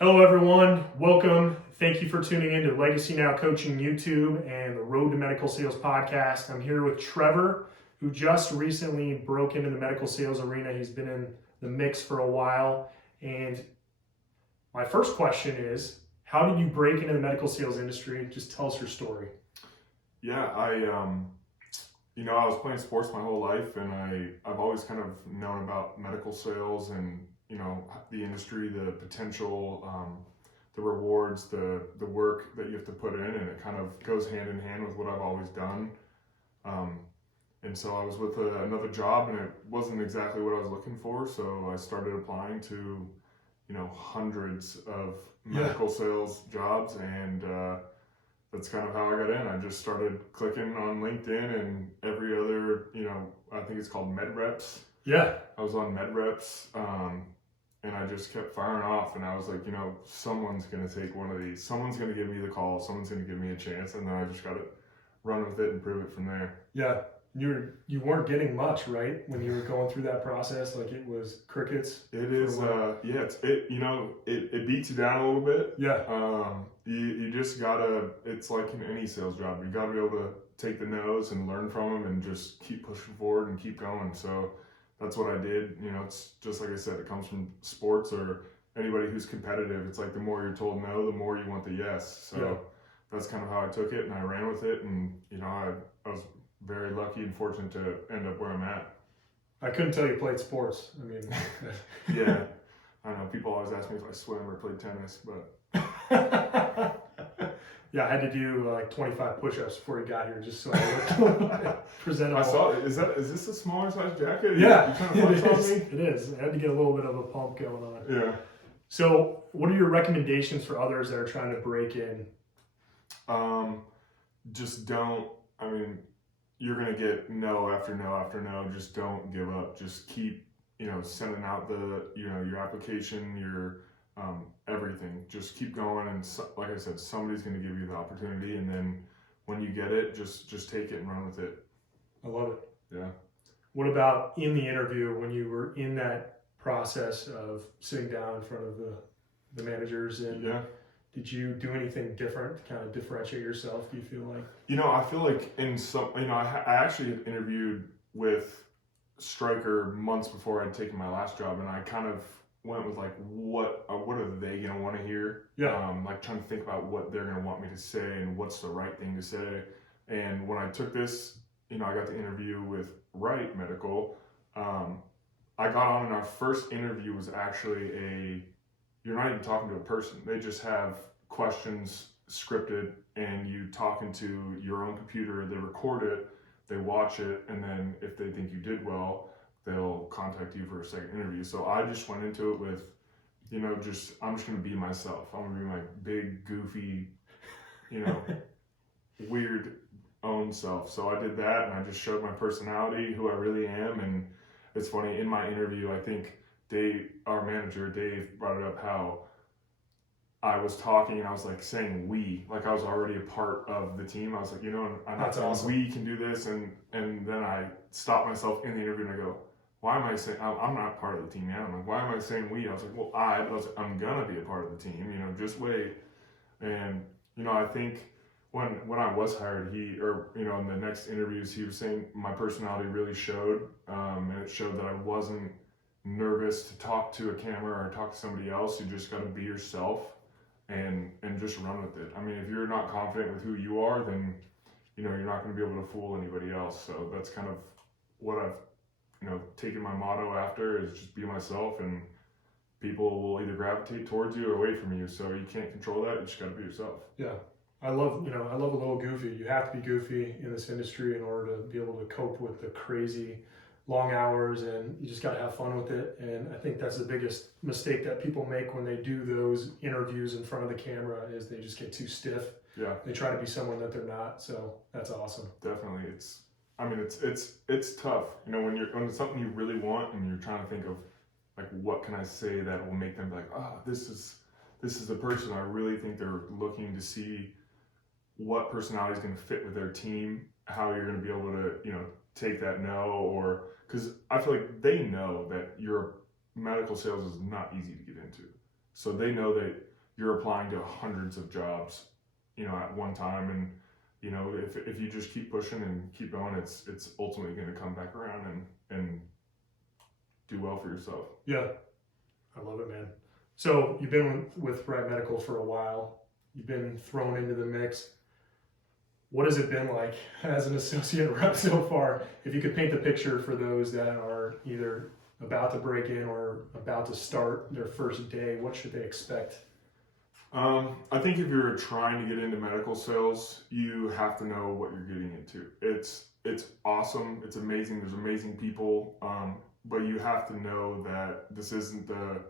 Hello, everyone. Welcome. Thank you for tuning in to Legacy Now Coaching YouTube and the Road to Medical Sales podcast. I'm here with Trevor, who just recently broke into the medical sales arena. He's been in the mix for a while. And my first question is, how did you break into the medical sales industry? Just tell us your story. Yeah, I was playing sports my whole life, and I've always kind of known about medical sales and, the industry, the potential, the rewards, the work that you have to put in, and it kind of goes hand in hand with what I've always done. And so I was with another job, and it wasn't exactly what I was looking for, so I started applying to, hundreds of medical sales jobs, and that's kind of how I got in. I just started clicking on LinkedIn and every other, I think it's called MedReps. Yeah. I was on MedReps, and I just kept firing off, and I was like, someone's going to take one of these. Someone's going to give me the call. Someone's going to give me a chance, and then I just got to run with it and prove it from there. Yeah. You weren't getting much, right? When you were going through that process, like it was crickets. It is, it beats you down a little bit. Yeah. You just gotta, it's like in any sales job, you gotta be able to take the no's and learn from them and just keep pushing forward and keep going. So that's what I did. It's just like I said, it comes from sports or anybody who's competitive. It's like the more you're told no, the more you want the yes. So that's kind of how I took it, and I ran with it, and I was very lucky and fortunate to end up where I'm at. I couldn't tell you played sports. I mean, yeah, I know people always ask me if I swim or played tennis, but yeah, I had to do like 25 push-ups before he got here, just so I looked presentable. I saw it. Is this a smaller size jacket? Yeah, you kind of flex on me? It is. I had to get a little bit of a pump going on. Yeah. So, what are your recommendations for others that are trying to break in? Just don't. I mean, you're gonna get no after no after no. Just don't give up. Just keep, sending out your application, your everything. Just keep going, and like I said, somebody's gonna give you the opportunity, and then when you get it, just take it and run with it. I love it. Yeah. What about in the interview when you were in that process of sitting down in front of the managers and? Yeah. Did you do anything different to kind of differentiate yourself, do you feel like? I feel like in some, I actually had interviewed with Stryker months before I'd taken my last job, and I kind of went with like, what are they going to want to hear? Yeah. Like trying to think about what they're going to want me to say and what's the right thing to say. And when I took this, I got to interview with Wright Medical. I got on, and our first interview was actually you're not even talking to a person. They just have questions scripted, and you talking to your own computer. They record it, they watch it, and then if they think you did well, they'll contact you for a second interview. So I just went into it with, I'm just going to be myself. I'm going to be my big, goofy, weird own self. So I did that, and I just showed my personality, who I really am. And it's funny, in my interview, I think our manager, Dave, brought it up how I was talking and I was like saying we, like I was already a part of the team. I was like, I'm not saying awesome. We can do this. And then I stopped myself in the interview and I go, why am I saying, I'm not part of the team yet. I'm like, why am I saying we? I was like, well, I'm going to be a part of the team, just wait. And, I think when I was hired, in the next interviews, he was saying my personality really showed, and it showed that I wasn't nervous to talk to a camera or talk to somebody else. You just got to be yourself and just run with it. I mean, if you're not confident with who you are, then you're not going to be able to fool anybody else. So that's kind of what I've taken my motto after, is just be myself, and people will either gravitate towards you or away from you. So you can't control that. You just got to be yourself. Yeah. I love a little goofy. You have to be goofy in this industry in order to be able to cope with the crazy long hours, and you just got to have fun with it. And I think that's the biggest mistake that people make when they do those interviews in front of the camera, is they just get too stiff. Yeah. They try to be someone that they're not. So that's awesome. Definitely. It's tough, when it's something you really want and you're trying to think of like, what can I say that will make them be like, this is the person. I really think they're looking to see what personality is going to fit with their team, how you're going to be able to, take that no, or because I feel like they know that your medical sales is not easy to get into. So they know that you're applying to hundreds of jobs, at one time. And, if you just keep pushing and keep going, it's ultimately going to come back around and do well for yourself. Yeah, I love it, man. So you've been with Wright Medical for a while. You've been thrown into the mix. What has it been like as an associate rep so far? If you could paint the picture for those that are either about to break in or about to start their first day, what should they expect? I think if you're trying to get into medical sales, you have to know what you're getting into. It's awesome. It's amazing. There's amazing people. But you have to know that this isn't the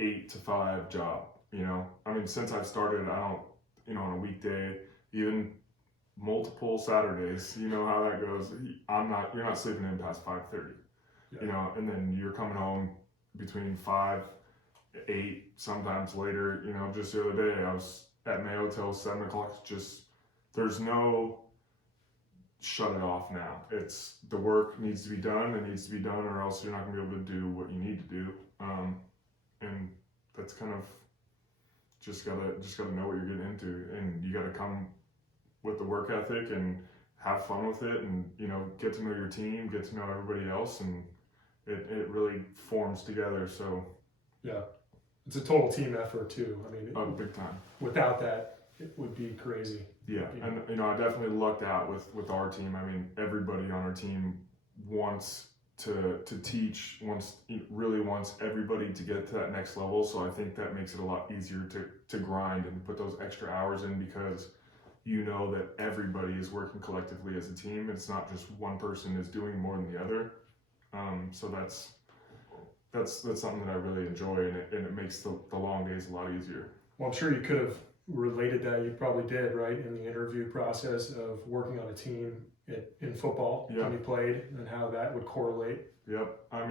8 to 5 job. Since I've started, I don't, on a weekday, even multiple Saturdays, you know how that goes. You're not sleeping in past 5:30, and then you're coming home between 5, 8, sometimes later. Just the other day I was at Mayo till 7 o'clock. There's no shut it off now. It's the work needs to be done. It needs to be done, or else you're not gonna be able to do what you need to do. And that's kind of just gotta know what you're getting into, and you gotta come with the work ethic and have fun with it, and get to know your team, get to know everybody else, and it really forms together. So yeah, it's a total team effort too. Big time. Without that, it would be crazy. Yeah, and I definitely lucked out with our team. Everybody on our team wants to teach, really wants everybody to get to that next level. So I think that makes it a lot easier to grind and put those extra hours in, because that everybody is working collectively as a team. It's not just one person is doing more than the other. So that's something that I really enjoy, and it makes the long days a lot easier. Well, I'm sure you could have related that. You probably did, right, in the interview process of working on a team in football when you played, and how that would correlate. Yep. I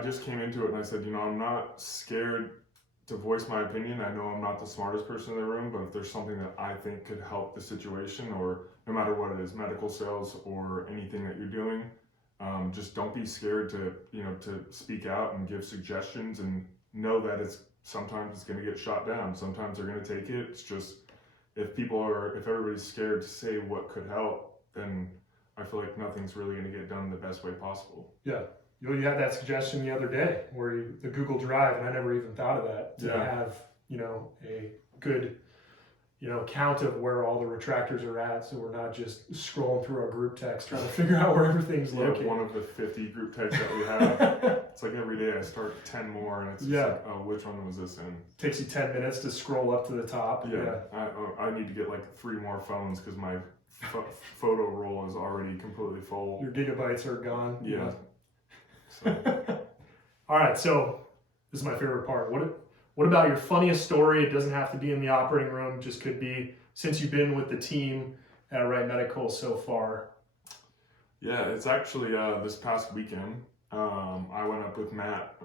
just came into it and I said, I'm not scared to voice my opinion. I know I'm not the smartest person in the room, but if there's something that I think could help the situation, or no matter what it is, medical sales or anything that you're doing, just don't be scared to speak out and give suggestions, and know that sometimes it's going to get shot down. Sometimes they're going to take it. It's just, if everybody's scared to say what could help, then I feel like nothing's really going to get done the best way possible. Yeah. You had that suggestion the other day where the Google Drive, and I never even thought of that, to have, a good, count of where all the retractors are at, so we're not just scrolling through our group text trying to figure out where everything's located. One of the 50 group texts that we have. It's like every day I start 10 more, and it's just like, oh, which one was this in? Takes you 10 minutes to scroll up to the top. Yeah. I need to get like 3 more phones, because my photo roll is already completely full. Your gigabytes are gone. Yeah. All right, so this is my favorite part. What about your funniest story? It doesn't have to be in the operating room, just could be since you've been with the team at Wright Medical so far. Yeah, it's actually this past weekend. I went up with Matt,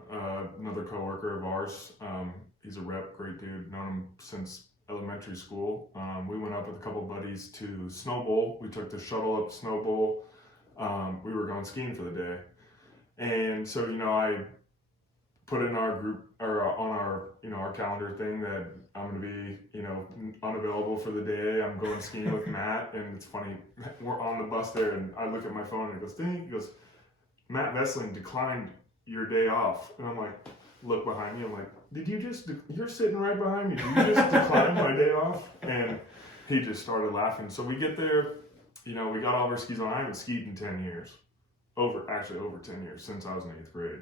another coworker of ours. He's a rep, great dude, known him since elementary school. We went up with a couple buddies to Snow Bowl. We took the shuttle up to Snow Bowl. We were going skiing for the day. And so, I put in our group, or on our calendar thing, that I'm going to be, unavailable for the day. I'm going skiing with Matt. And it's funny, we're on the bus there, and I look at my phone and it goes, ding. He goes, Matt Vessling declined your day off. And I'm like, look behind me. I'm like, you're sitting right behind me. Did you just decline my day off? And he just started laughing. So we get there, we got all of our skis on. I haven't skied in 10 years. Over 10 years, since I was in 8th grade.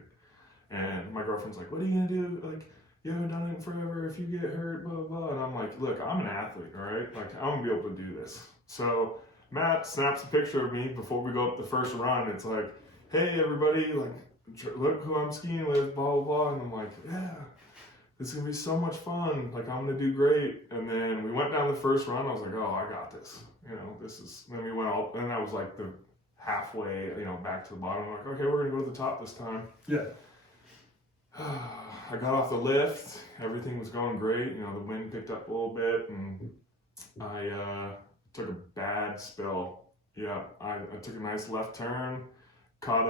And my girlfriend's like, what are you gonna do? Like, you haven't done it forever. If you get hurt, blah, blah, blah. And I'm like, look, I'm an athlete, all right? Like, I'm gonna be able to do this. So Matt snaps a picture of me before we go up the first run. It's like, hey, everybody, like, look who I'm skiing with, blah, blah, blah. And I'm like, yeah, this is gonna be so much fun. Like, I'm gonna do great. And then we went down the first run. I was like, oh, I got this. Then we went all, and that was like the halfway, back to the bottom. I'm like, okay, we're gonna go to the top this time. Yeah. I got off the lift. Everything was going great. The wind picked up a little bit, and I took a bad spill. Yeah, I took a nice left turn, caught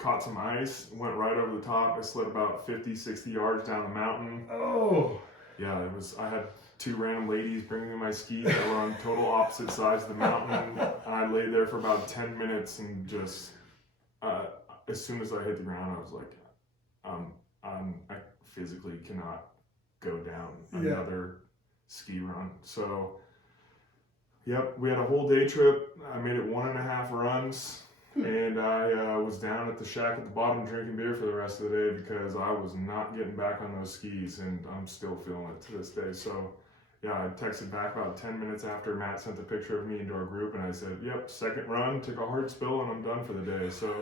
caught some ice, went right over the top. I slid about 50, 60 yards down the mountain. Oh. Yeah, I had 2 random ladies bringing me my skis that were on total opposite sides of the mountain. And I laid there for about 10 minutes and just, as soon as I hit the ground, I was like, I physically cannot go down another ski run. So, yep, we had a whole day trip. I made it 1.5 runs. And I was down at the shack at the bottom drinking beer for the rest of the day because I was not getting back on those skis, and I'm still feeling it to this day. So, yeah, I texted back about 10 minutes after Matt sent the picture of me into our group, and I said, yep, second run, took a hard spill, and I'm done for the day. So,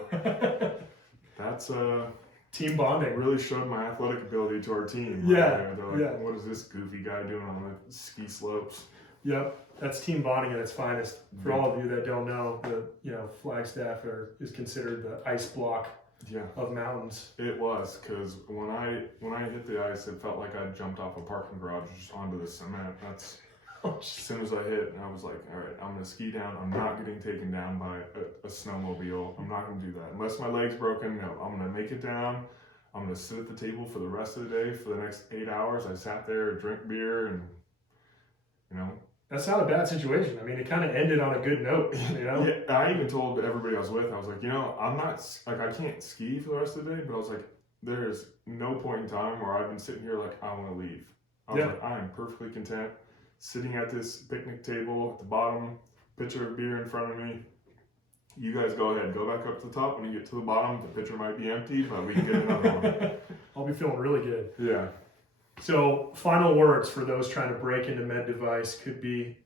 that's team bonding. Really showed my athletic ability to our team. Yeah, They're like, what is this goofy guy doing on the ski slopes? Yep, that's team bonding at its finest. For all of you that don't know, Flagstaff is considered the ice block of mountains. It was, because when I hit the ice, it felt like I jumped off a parking garage just onto the cement. That's as soon as I hit, and I was like, all right, I'm gonna ski down. I'm not getting taken down by a snowmobile. I'm not gonna do that unless my leg's broken. No, I'm gonna make it down. I'm gonna sit at the table for the rest of the day. For the next 8 hours, I sat there, drank beer, and That's not a bad situation. I mean, it kind of ended on a good note, Yeah, I even told everybody I was with, I was like, I'm not, like, I can't ski for the rest of the day, but I was like, there is no point in time where I've been sitting here like, I want to leave. I was like, I am perfectly content sitting at this picnic table at the bottom, pitcher of beer in front of me. You guys go ahead, go back up to the top. When you get to the bottom, the pitcher might be empty, but we can get another one. I'll be feeling really good. Yeah. So, final words for those trying to break into med device could be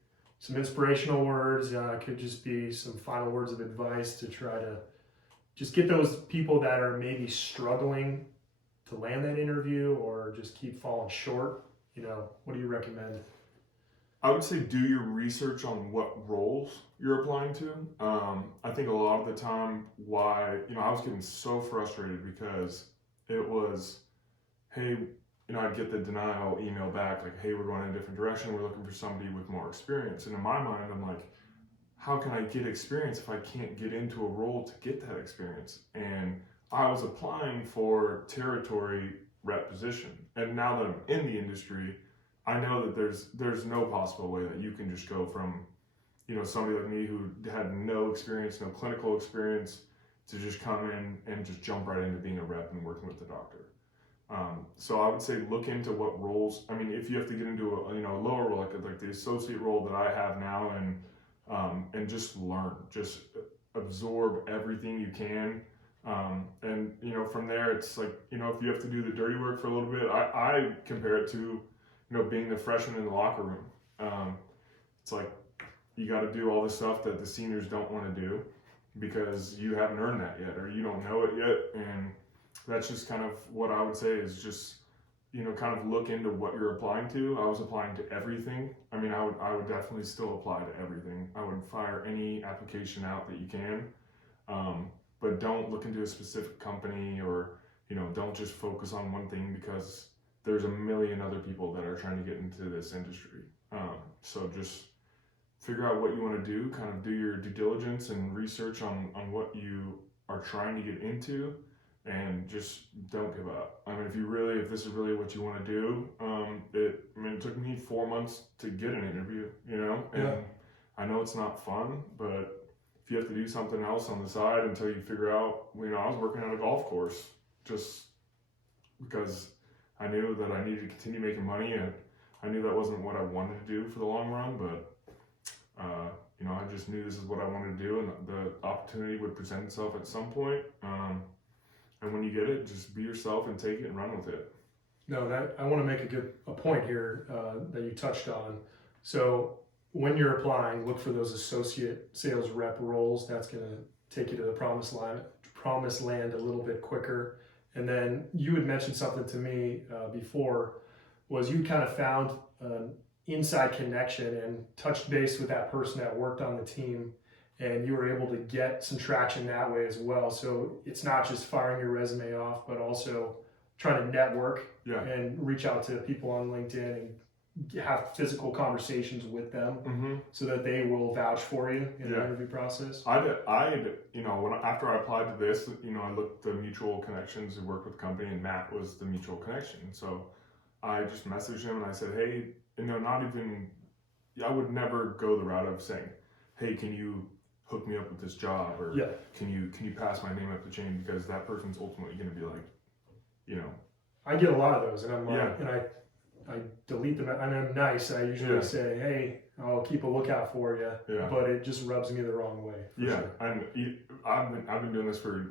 some inspirational words, could just be some final words of advice to try to just get those people that are maybe struggling to land that interview or just keep falling short. What do you recommend? I would say do your research on what roles you're applying to. I think a lot of the time why, I was getting so frustrated because it was, hey, I'd get the denial email back, like, hey, we're going in a different direction. We're looking for somebody with more experience. And in my mind, I'm like, how can I get experience if I can't get into a role to get that experience? And I was applying for territory rep position. And now that I'm in the industry, I know that there's no possible way that you can just go from, somebody like me who had no experience, no clinical experience, to just come in and just jump right into being a rep and working with the doctor. So I would say look into what roles. I mean, if you have to get into a lower role, like the associate role that I have now, and just learn, just absorb everything you can, and from there it's like if you have to do the dirty work for a little bit, I compare it to being the freshman in the locker room. It's like you got to do all the stuff that the seniors don't want to do because you haven't earned that yet or you don't know it yet, and that's just kind of what I would say is just, kind of look into what you're applying to. I was applying to everything. I mean, I would definitely still apply to everything. I would fire any application out that you can, but don't look into a specific company or, don't just focus on one thing because there's a million other people that are trying to get into this industry. So just figure out what you want to do, kind of do your due diligence and research on what you are trying to get into. And just don't give up. I mean, if this is really what you want to do, it took me 4 months to get an interview, and I know it's not fun, but if you have to do something else on the side until you figure out, I was working at a golf course just because I knew that I needed to continue making money, and I knew that wasn't what I wanted to do for the long run, but I just knew this is what I wanted to do, and the opportunity would present itself at some point. And when you get it, just be yourself and take it and run with it. No, I want to make a point here that you touched on. So when you're applying, look for those associate sales rep roles. That's going to take you to the promised land a little bit quicker. And then you had mentioned something to me before, was you kind of found an inside connection and touched base with that person that worked on the team, and you were able to get some traction that way as well. So it's not just firing your resume off, but also trying to network and reach out to people on LinkedIn and have physical conversations with them so that they will vouch for you in the interview process? After I applied to this, I looked the mutual connections and worked with the company, and Matt was the mutual connection. So I just messaged him and I said, hey, I would never go the route of saying, hey, can you hook me up with this job, or can you pass my name up the chain, because that person's ultimately going to be like, I get a lot of those, and I'm like, and I delete them, and I'm nice. I usually say, hey, I'll keep a lookout for you, but it just rubs me the wrong way. Sure. And I've been doing this for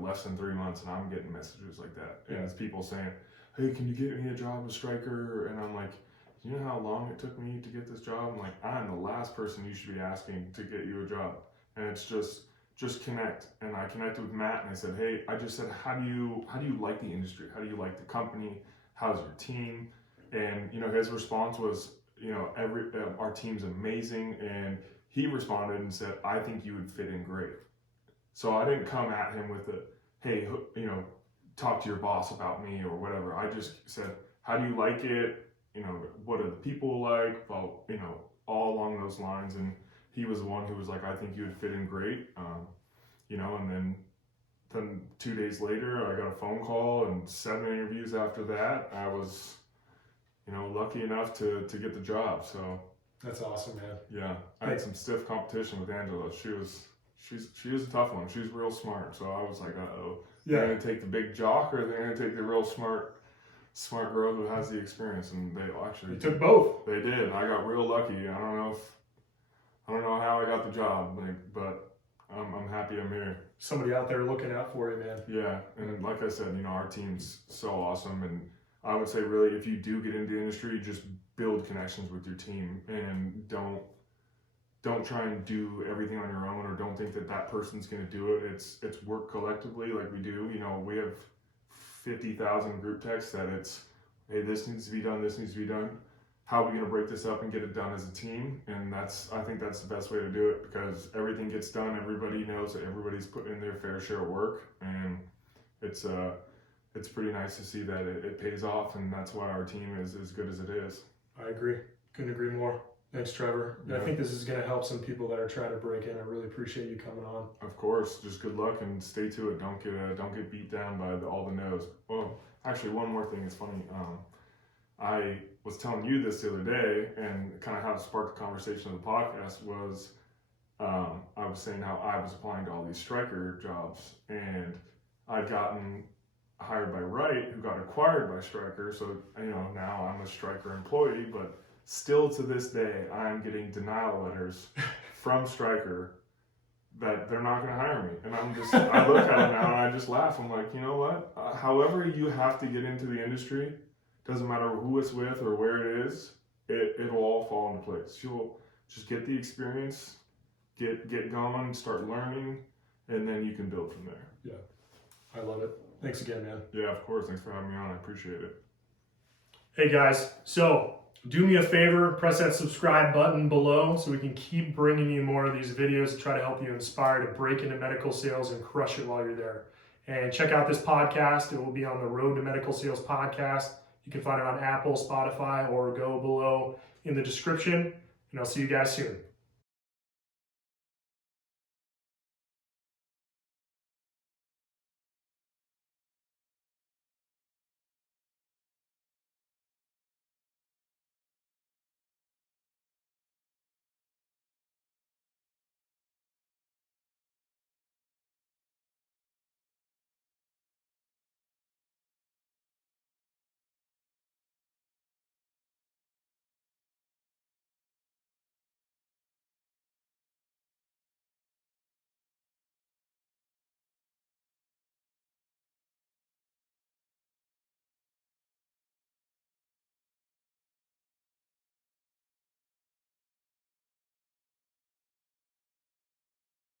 less than 3 months, and I'm getting messages like that, and it's people saying, hey, can you get me a job as striker? And I'm like, you know how long it took me to get this job? I'm like, I'm the last person you should be asking to get you a job. And it's just connect. And I connected with Matt, and I said, hey, I just said, how do you like the industry? How do you like the company? How's your team? And his response was, our team's amazing. And he responded and said, I think you would fit in great. So I didn't come at him with hey, talk to your boss about me or whatever. I just said, how do you like it? What are the people like? Well, all along those lines. And he was the one who was like, I think you would fit in great. And then 2 days later, I got a phone call, and 7 interviews after that. I was, lucky enough to get the job. So that's awesome, man. Yeah, I had some stiff competition with Angela. She was a tough one. She's real smart. So I was like, they're gonna take the big jock, or they're gonna take the real smart girl who has the experience. And they took both. They did. I got real lucky. I don't know how I got the job, but I'm happy I'm here. Somebody out there looking out for you, man. Yeah, and like I said, our team's so awesome, and I would say really, if you do get into the industry, just build connections with your team, and don't try and do everything on your own, or don't think that person's going to do it. It's work collectively like we do. We have 50,000 group texts that it's, hey, this needs to be done, this needs to be done. How are we going to break this up and get it done as a team? And I think that's the best way to do it, because everything gets done. Everybody knows that everybody's putting in their fair share of work, and it's pretty nice to see that it pays off, and that's why our team is as good as it is. I agree. Couldn't agree more. Thanks, Trevor. Yeah. I think this is going to help some people that are trying to break in. I really appreciate you coming on. Of course. Just good luck and stay to it. Don't get beat down by all the no's. Well, actually, one more thing is funny. I was telling you this the other day, and kind of how it sparked the conversation of the podcast was, I was saying how I was applying to all these striker jobs, and I'd gotten hired by Wright, who got acquired by Stryker. So now I'm a Stryker employee, but still to this day I'm getting denial letters from Stryker that they're not going to hire me. And I look at it now and I just laugh. I'm like, you know what? However you have to get into the industry, doesn't matter who it's with or where it is, it'll all fall into place. You'll just get the experience, get going, start learning, and then you can build from there. Yeah, I love it. Thanks again, man. Yeah, of course. Thanks for having me on. I appreciate it. Hey, guys. So do me a favor, press that subscribe button below so we can keep bringing you more of these videos to try to help you inspire to break into medical sales and crush it while you're there. And check out this podcast. It will be on the Road to Medical Sales podcast. You can find it on Apple, Spotify, or go below in the description. And I'll see you guys soon.